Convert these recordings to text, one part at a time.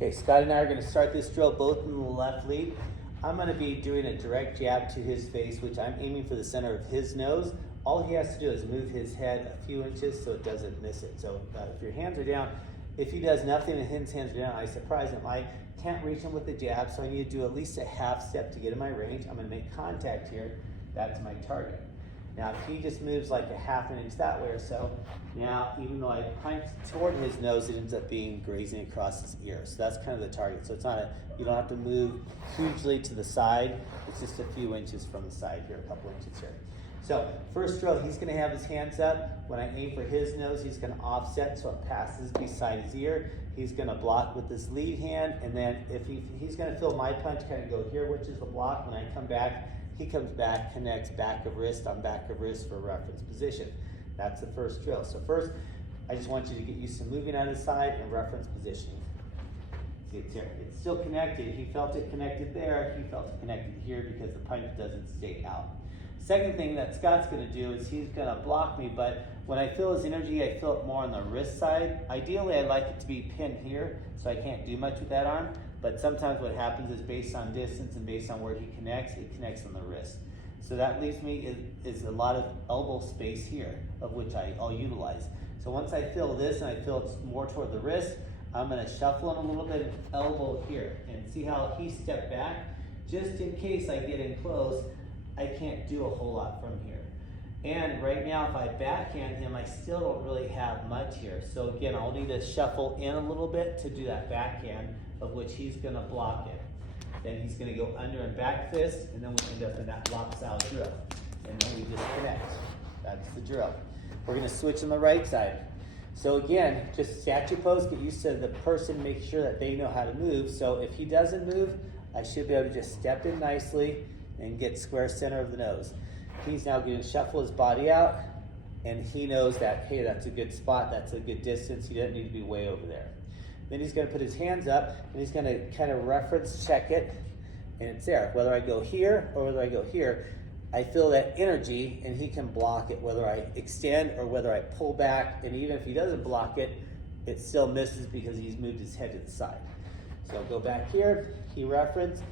Okay, Scott and I are going to start this drill both in the left lead. I'm going to be doing a direct jab to his face, which I'm aiming for the center of his nose. All he has to do is move his head a few inches so it doesn't miss it. So if your hands are down, if he does nothing and his hands are down, I surprise him. I can't reach him with the jab, so I need to do at least a half step to get in my range. I'm going to make contact here. That's my target. Now, if he just moves like a half an inch that way or so, now, even though I punch toward his nose, it ends up being grazing across his ear. So that's kind of the target. So it's not you don't have to move hugely to the side. It's just a few inches from the side here, a couple inches here. So first drill, he's going to have his hands up. When I aim for his nose, he's going to offset so it passes beside his ear. He's going to block with this lead hand, and then if he's going to feel my punch kind of go here, which is the block. When I come back, he comes back, connects back of wrist on back of wrist for reference position. That's the first drill. So first, I just want you to get used to moving out of the side and reference positioning. See, it's here. It's still connected. He felt it connected there. He felt it connected here because the punch doesn't stay out. Second thing that Scott's going to do is he's going to block me, but when I feel his energy, I feel it more on the wrist side. Ideally, I'd like it to be pinned here, so I can't do much with that arm. But sometimes what happens is based on distance and based on where he connects, it connects on the wrist. So that leaves me is a lot of elbow space here, of which I'll utilize. So once I feel this and I feel it's more toward the wrist, I'm going to shuffle him a little bit, elbow here, and see how he stepped back. Just in case I get in close, I can't do a whole lot from here. And right now, if I backhand him, I still don't really have much here. So again, I'll need to shuffle in a little bit to do that backhand, of which he's going to block it. Then he's going to go under and back fist, and then we end up in that Lop-sau drill. And then we just connect. That's the drill. We're going to switch on the right side. So again, just statue pose, get used to the person, make sure that they know how to move. So if he doesn't move, I should be able to just step in nicely and get square center of the nose. He's now going to shuffle his body out, and he knows that, hey, that's a good spot, that's a good distance, he doesn't need to be way over there. Then he's going to put his hands up, and he's going to kind of reference check it, and it's there. Whether I go here or whether I go here, I feel that energy, and he can block it, whether I extend or whether I pull back, and even if he doesn't block it, it still misses because he's moved his head to the side. So I'll go back here, he referenced.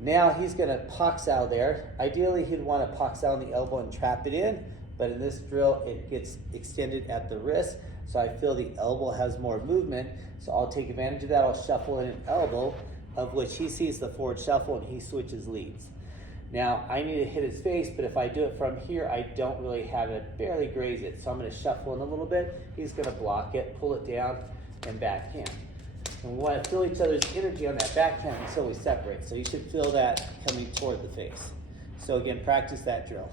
Now he's going to Pok-sau there. Ideally, he'd want to Pok-sau on the elbow and trap it in, but in this drill, it gets extended at the wrist, so I feel the elbow has more movement, so I'll take advantage of that. I'll shuffle in an elbow, of which he sees the forward shuffle and he switches leads. Now, I need to hit his face, but if I do it from here, I don't really have it, barely graze it, so I'm going to shuffle in a little bit. He's going to block it, pull it down, and backhand. And we want to feel each other's energy on that backhand until we separate. So you should feel that coming toward the face. So again, practice that drill.